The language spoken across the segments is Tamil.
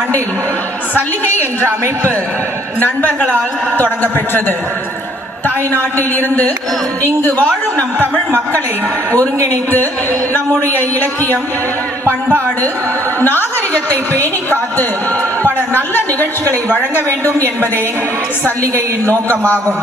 ஆண்டில் சல்லிகை என்ற அமைப்பு நண்பர்களால் தொடங்க பெற்றது. தாய்நாட்டில் இருந்து இங்கு வாழும் நம் தமிழ் மக்களை ஒருங்கிணைத்து நம்முடைய இலக்கியம், பண்பாடு, நாகரிகத்தை பேணி காத்து பல நல்ல நிகழ்ச்சிகளை வழங்க வேண்டும் என்பதே சல்லிகையின் நோக்கமாகும்.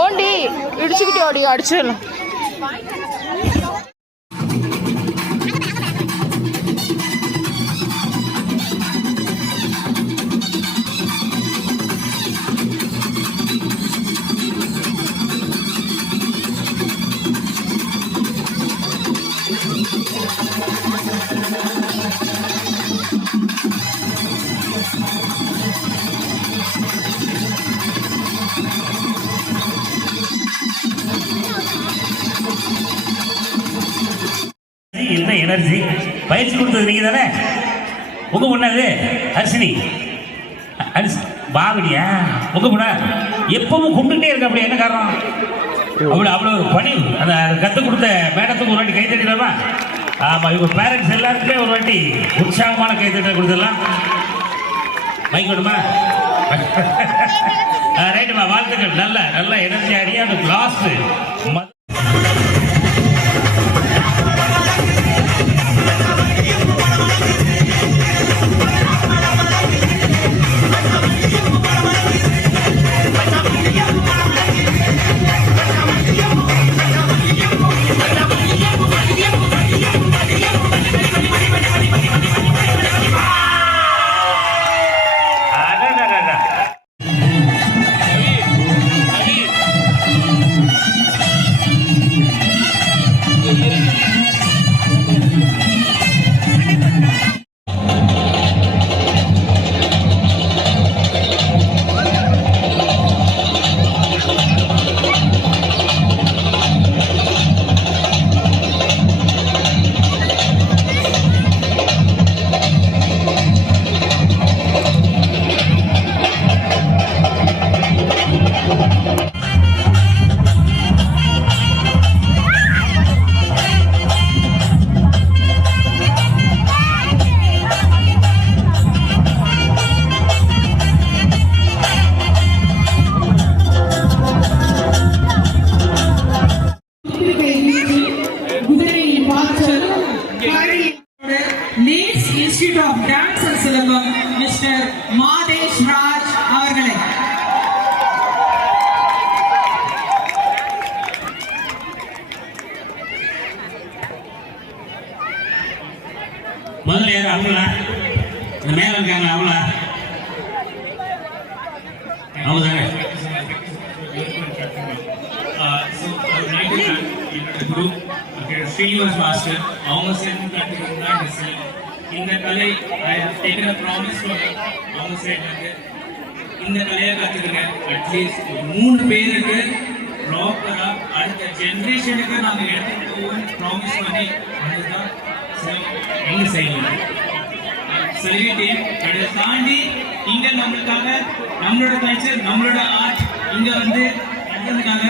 ஓண்டி இடிச்சுக்கிட்டு ஓடி அடிச்சிடலாம். என்ன எனர்ஜி பயிற்சி கொடுத்தது நீங்க தானே? உங்க பொண்ணாது ஹர்ஷினி பாவடியா உங்க பொண்ணா? எப்பவும் கும்பிட்டுட்டே இருக்க. அப்படி என்ன காரணம்? அவ்வளவு பணி அந்த கற்றுக் கொடுத்த மேடத்துக்கு ஒரு வாட்டி கைத்தட்டிடலாமா? ஆமாம், இவங்க பேரண்ட்ஸ் எல்லாருக்குமே ஒரு வாட்டி உற்சாகமான கைத்தட்டல் கொடுத்துடலாம். மைக் வேணுமா? ரைட்டுமா, வாழ்த்துக்கள். நல்ல நல்ல எனர்ஜி ஆடியா. அந்த last Institute of Dance and Syllabum, Mr. Madesh Raj அவர்களை முதல்ல யாரும் அவங்களா? இந்த மேல இருக்காங்க அவங்களா? அவங்க தானே? ஸ்ரீனிவாஸ் மாஸ்டர் அவங்க சேர்ந்து கற்றுக்கிறது இந்த கலை. I have taken a promise அவங்க சைட்லேருந்து இந்த கலையை கற்றுக்குங்க. அட்லீஸ்ட் 3 பேருக்கு ப்ராப்பராக அடுத்த ஜென்ரேஷனுக்கு நாங்கள் எடுத்துகிட்டு போவோம்னு ப்ராமிஸ் பண்ணி அதுதான் எங்கள் சைடில் சல்வி டீம். அதை தாண்டி இங்கே நம்மளுக்காக நம்மளோட கல்ச்சர், நம்மளோட ஆர்ட் இங்கே வந்து நடந்ததுக்காக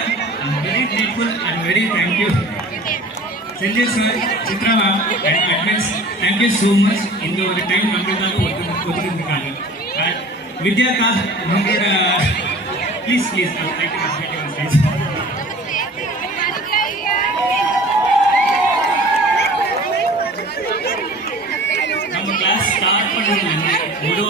I'm very grateful and very thank you. Senthil sir, Chitra ma'am and admins, thank you so much. இந்த ஒரு டைம் நம்மளுக்காக ஒத்துக்கிருக்காங்க. வித்யாக்கா நம்மளோட ப்ளீஸ் நம்ம கிளாஸ் ஸ்டார்ட் பண்ணது ஒரு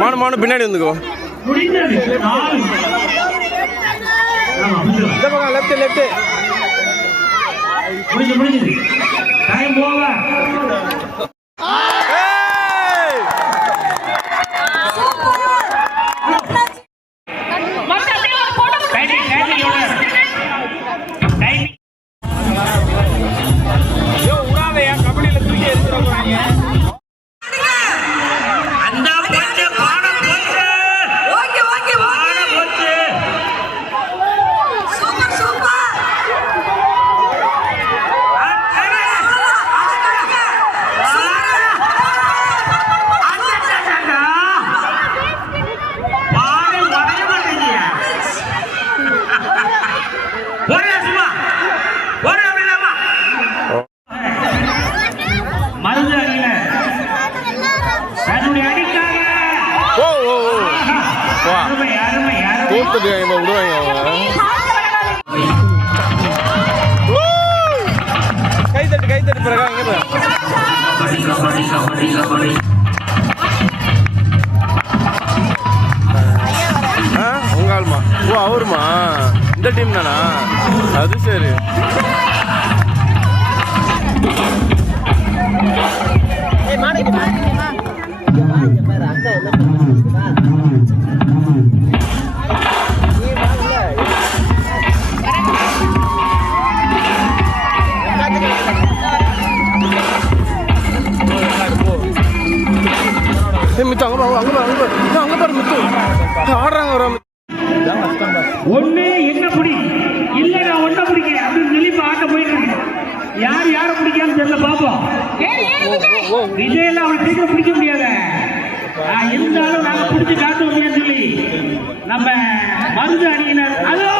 மானு மானு பின்னாடி வந்துக்கோ. முடிந்தது 4. ஆமா முடிஞ்சது. இந்த பக்கம் லெஃப்ட் லெஃப்ட். முடிஞ்சது. Time over. கை தட்டு பிறகு இங்க உங்க ஆளுமா? ஓ அவருமா? இந்த டீம் தானா? அது சரி. மித்து அங்க பாரு மித்து ஆடுறாங்க. ஒரு ஒண்ணு என்ன பிடி இல்ல நான் ஒன்ன பிடிக்க அப்படின்னு சொல்லி ஆட்ட போயிட்டு இருக்கு. யார பிடிக்கான்னு தெரியல பாப்போம். விஜய் எல்லாம் அவனை சீக்கிரம் பிடிக்க முடியாத இருந்தாலும் நாங்க பிடிச்சு காட்டுவோம் சொல்லி நம்ம மருது அணியினர் அதோ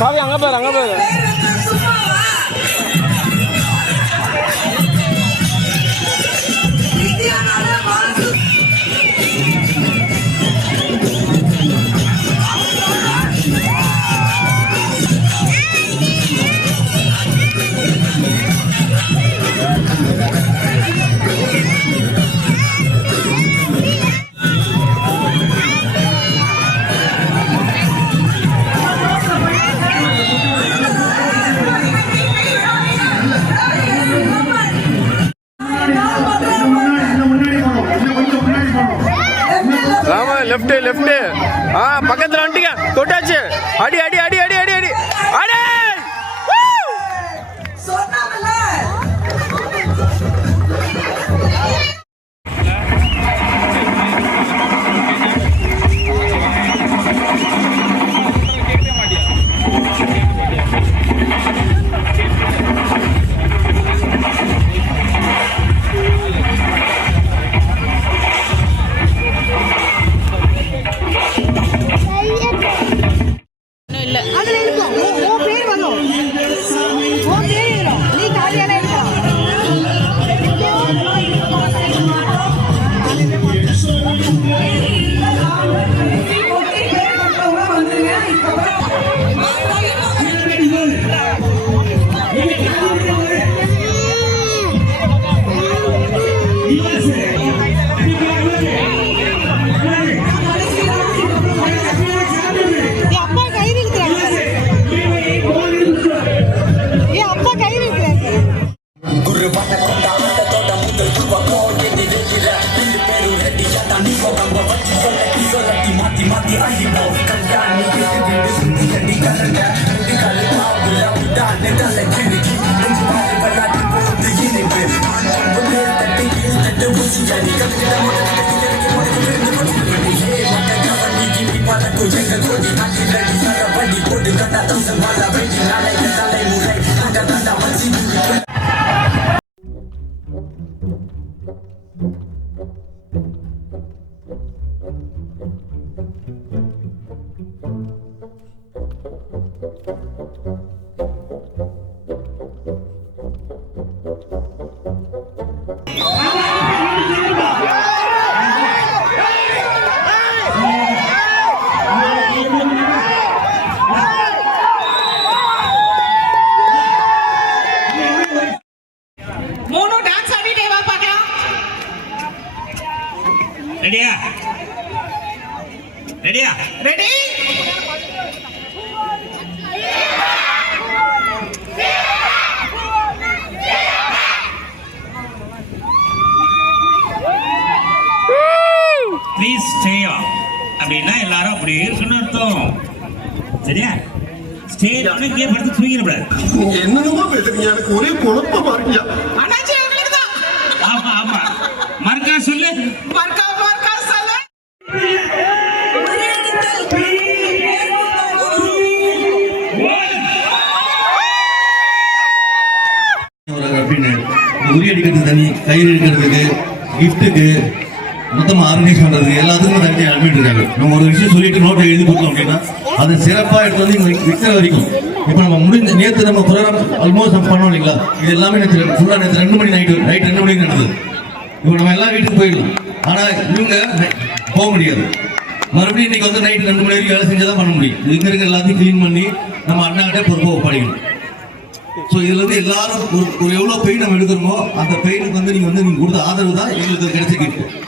சாவி அங்க பாரு. Left left. பக்கத்துல வந்துட்டீங்க. தொட்டாச்சு. அடி அடி அடி அடி அடி அடி அடி. இருக்குன்னு அர்த்தம். சரியா? ஸ்டேஜ் ஆன இங்கே படுத்து தூங்கிடக்கூடாது. நீங்க என்னென்னமோ பேசுறீங்க, எனக்கு ஒரே குழப்பமா இருக்கியா. அண்ணாச்சி அவங்களுக்கு தான். ஆமா ஆமா. மறக்கா சொல்லு. மர்க்கா சொல்லு. அப்படின்னு உரி அடிக்கிறது தனி, கயிறு எடுக்கிறதுக்கு, கிஃப்ட்டுக்கு, மொத்தமாக ஆர்கனைஸ் பண்ணுறதுக்கு எல்லாத்துக்கும் தனியாக அனுப்பிட்டு இருக்காங்க. நம்ம ஒரு விஷயம் சொல்லிட்டு நோட்டை எழுதி கொடுத்தோம் அப்படின்னா அதை சிறப்பாக எடுத்து வந்து இங்கே விற்கிற வரைக்கும் இப்போ நம்ம முடிஞ்ச நேற்று நம்ம ப்ரோக்ராம் ஆல்மோஸ்ட் நம்ம பண்ணோம் இல்லைங்களா, இது எல்லாமே நேற்று ஃபுல்லாக நேற்று 2 மணி நைட் 2 மணிக்கு நடந்தது. இப்போ நம்ம எல்லாம் வீட்டுக்கு போயிடலாம், ஆனால் இவங்க போக முடியாது. மறுபடியும் இன்னைக்கு வந்து நைட் 2 மணி வரைக்கும் வேலை செஞ்சால் தான் பண்ண முடியும். இங்கே இருக்க எல்லாத்தையும் க்ளீன் பண்ணி நம்ம அண்ணாக்கிட்டே பொறுப்பாக படிக்கணும். ஸோ இதுல வந்து எல்லாரும் ஒரு எவ்வளோ பெயின் நம்ம எடுக்கிறோமோ அந்த பெயினுக்கு வந்து நீங்கள் கொடுத்த ஆதரவு தான் எங்களுக்கு கிடைச்ச கிஃப்ட்.